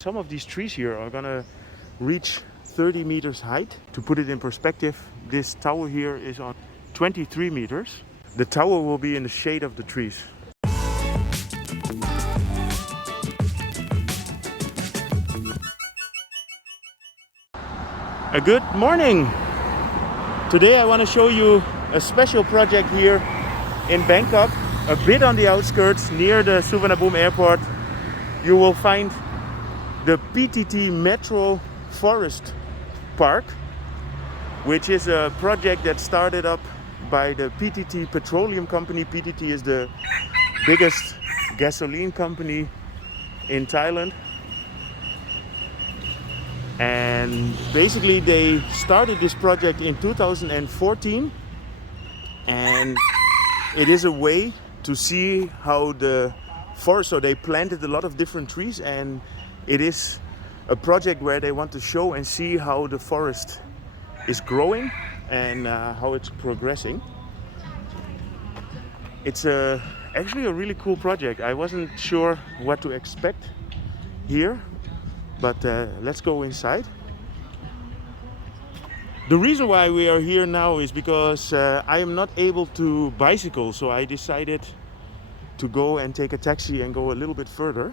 Some of these trees here are gonna reach 30 meters height. To put it in perspective, this tower here is on 23 meters. The tower will be in the shade of the trees. A good morning! Today I want to show you a special project here in Bangkok, a bit on the outskirts near the Suvarnabhumi airport. You will find the PTT Metro Forest Park, which is a project that started up by the PTT Petroleum Company. PTT is the biggest gasoline company in Thailand. And basically they started this project in 2014, and it is a way to see how the forest, so they planted a lot of different trees, and it is a project where they want to show and see how the forest is growing and how it's progressing. It's actually a really cool project. I wasn't sure what to expect here, but let's go inside. The reason why we are here now is because I am not able to bicycle, so I decided to go and take a taxi and go a little bit further.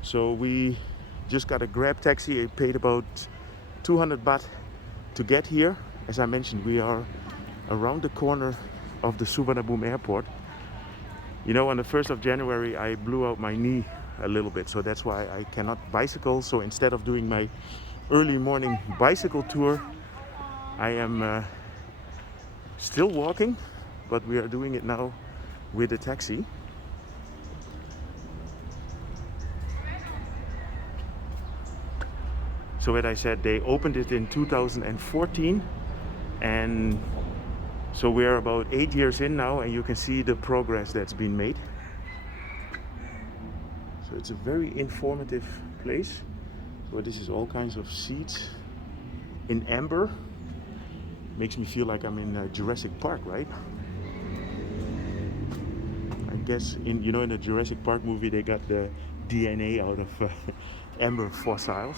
So we just got a Grab taxi. I paid about 200 baht to get here. As I mentioned, we are around the corner of the Suvarnabhumi airport. You know, on the 1st of January I blew out my knee a little bit, so that's why I cannot bicycle. So instead of doing my early morning bicycle tour, I am still walking, but we are doing it now with a taxi. So as I said, they opened it in 2014, and so we are about 8 years in now, and you can see the progress that's been made. So it's a very informative place. So this is all kinds of seeds in amber. Makes me feel like I'm in Jurassic Park, right? I guess in the Jurassic Park movie they got the DNA out of amber fossils.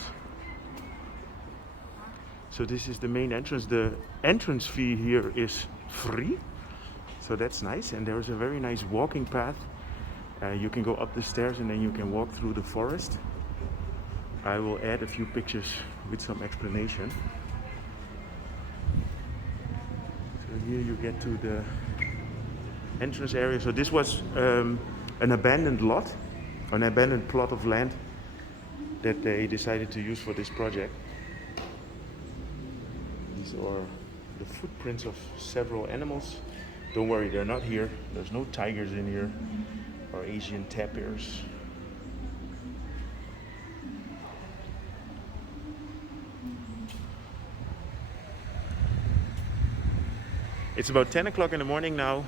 So this is the main entrance. The entrance fee here is free, so that's nice. And there is a very nice walking path. You can go up the stairs and then you can walk through the forest. I will add a few pictures with some explanation. So here you get to the entrance area. So this was an abandoned lot, an abandoned plot of land that they decided to use for this project. These are the footprints of several animals. Don't worry, they're not here. There's no tigers in here or Asian tapirs. It's about 10 o'clock in the morning now.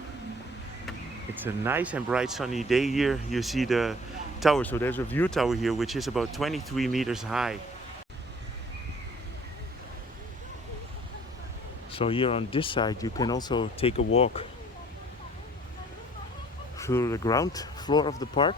It's a nice and bright sunny day here. You see the tower. So there's a view tower here, which is about 23 meters high. So here on this side you can also take a walk through the ground floor of the park.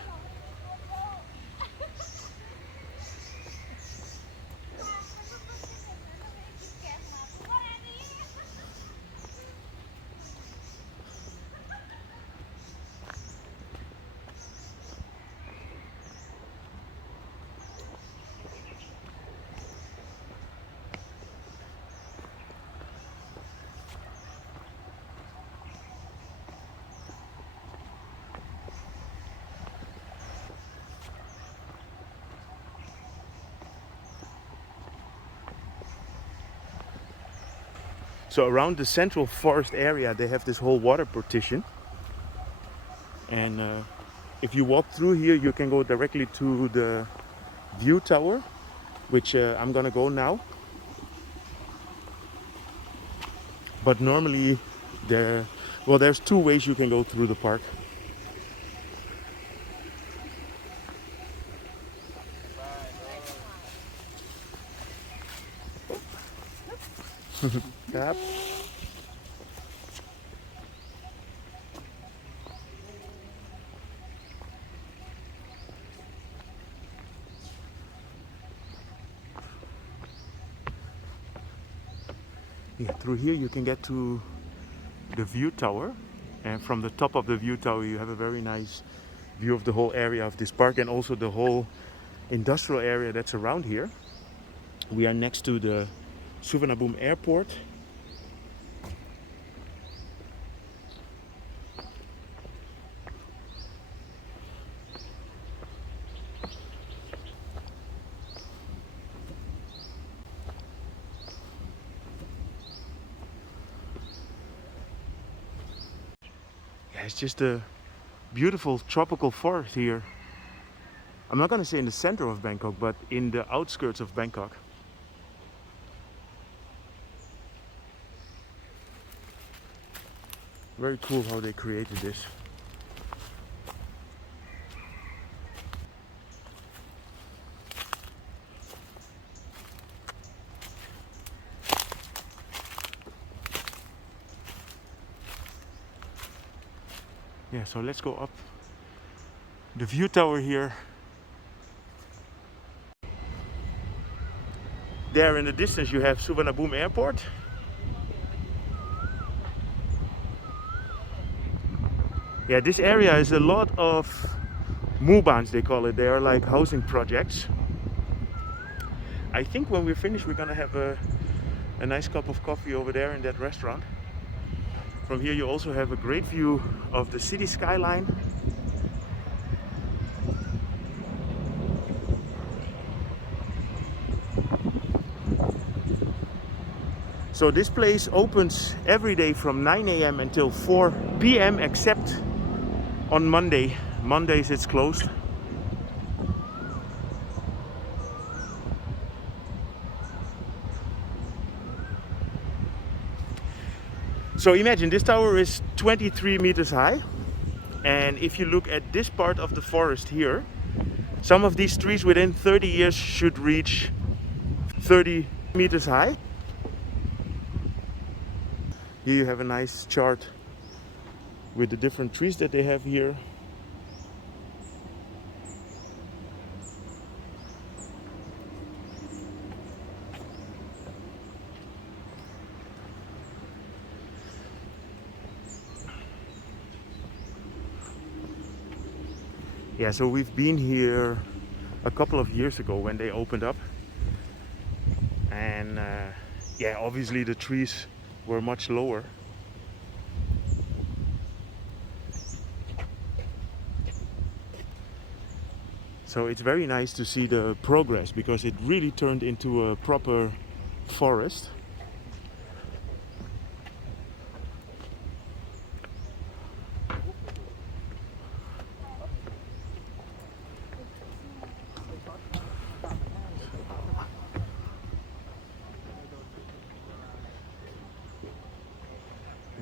So around the central forest area they have this whole water partition, and if you walk through here you can go directly to the view tower, which I'm gonna go now. But normally there's two ways you can go through the park. Yep. Yeah, through here you can get to the view tower, and from the top of the view tower you have a very nice view of the whole area of this park and also the whole industrial area that's around here. We are next to the Suvarnabhumi airport. Yeah, it's just a beautiful tropical forest here. I'm not gonna say in the center of Bangkok, but in the outskirts of Bangkok. Very cool how they created this. Yeah, so let's go up the view tower here. There in the distance you have Suvarnabhumi airport. Yeah, this area is a lot of mubans, they call it. They are like housing projects. I think when we're finished we're gonna have a nice cup of coffee over there in that restaurant. From here you also have a great view of the city skyline. So this place opens every day from 9 a.m. until 4 p.m. except on Monday. Mondays it's closed. So imagine this tower is 23 meters high, and if you look at this part of the forest here, some of these trees within 30 years should reach 30 meters high. Here you have a nice chart with the different trees that they have here. Yeah, so we've been here a couple of years ago when they opened up, and yeah, obviously the trees were much lower. So it's very nice to see the progress because it really turned into a proper forest.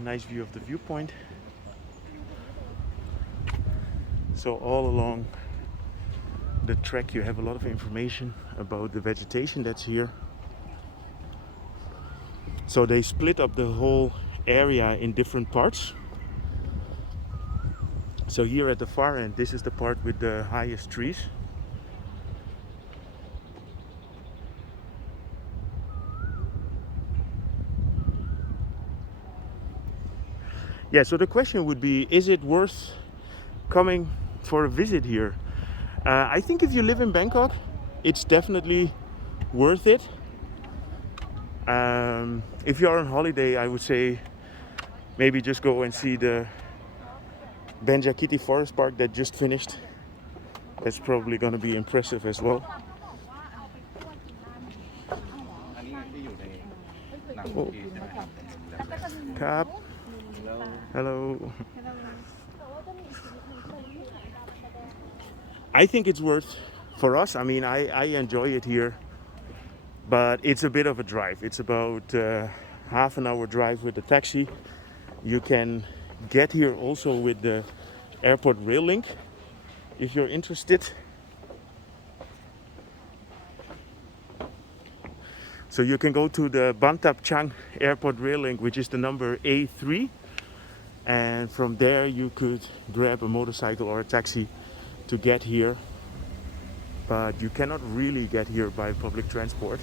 Nice view of the viewpoint. So all along the track you have a lot of information about the vegetation that's here. So they split up the whole area in different parts. So here at the far end, this is the part with the highest trees. Yeah, so the question would be, is it worth coming for a visit here? I think if you live in Bangkok, it's definitely worth it. If you're on holiday, I would say maybe just go and see the Benjakiti Forest Park that just finished. That's probably going to be impressive as well. Oh. Cap. Hello. I think it's worth for us. I mean, I enjoy it here, but it's a bit of a drive. It's about half an hour drive with the taxi. You can get here also with the airport rail link if you're interested. So you can go to the Bantap Chang airport rail link, which is the number A3, and from there you could grab a motorcycle or a taxi to get here, but you cannot really get here by public transport.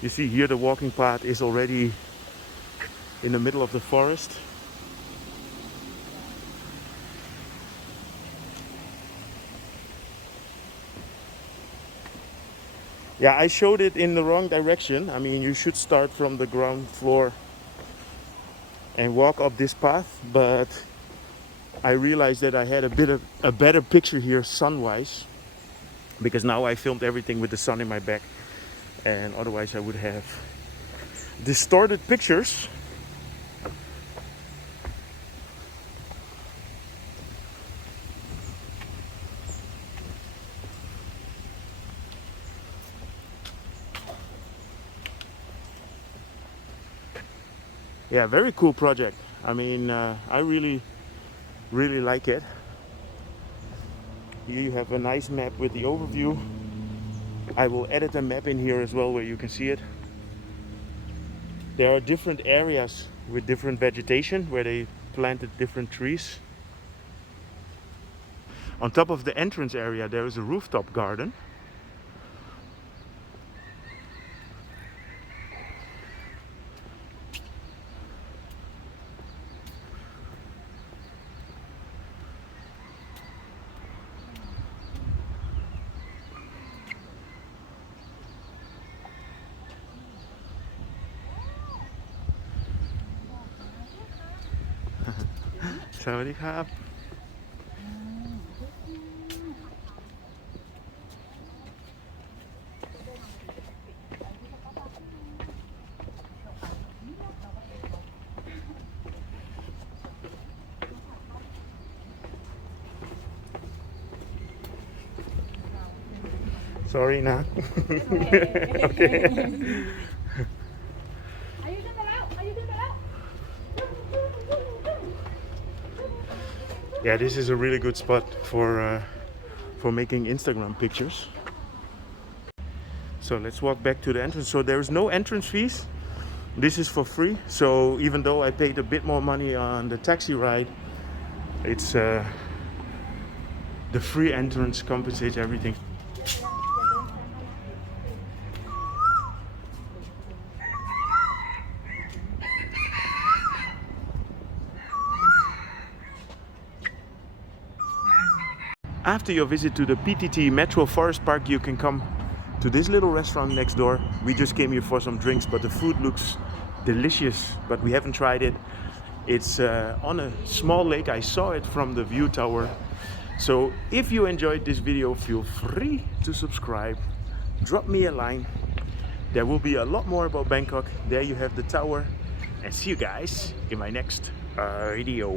You see here the walking path is already in the middle of the forest. Yeah, I showed it in the wrong direction. I mean, you should start from the ground floor and walk up this path, but I realized that I had a better picture here sun-wise, because now I filmed everything with the sun in my back, and otherwise I would have distorted pictures. Yeah, very cool project. I mean, I really like it. Here you have a nice map with the overview. I will edit a map in here as well where you can see it. There are different areas with different vegetation where they planted different trees. On top of the entrance area there is a rooftop garden. Sawadee. Sorry, nah. Okay. Yeah, this is a really good spot for making Instagram pictures. So let's walk back to the entrance. So there is no entrance fees. This is for free. So even though I paid a bit more money on the taxi ride, it's the free entrance compensates everything. After your visit to the PTT Metro Forest Park, you can come to this little restaurant next door. We just came here for some drinks, but the food looks delicious, but we haven't tried it. It's on a small lake. I saw it from the view tower. So if you enjoyed this video, feel free to subscribe. Drop me a line. There will be a lot more about Bangkok. There you have the tower. And see you guys in my next video.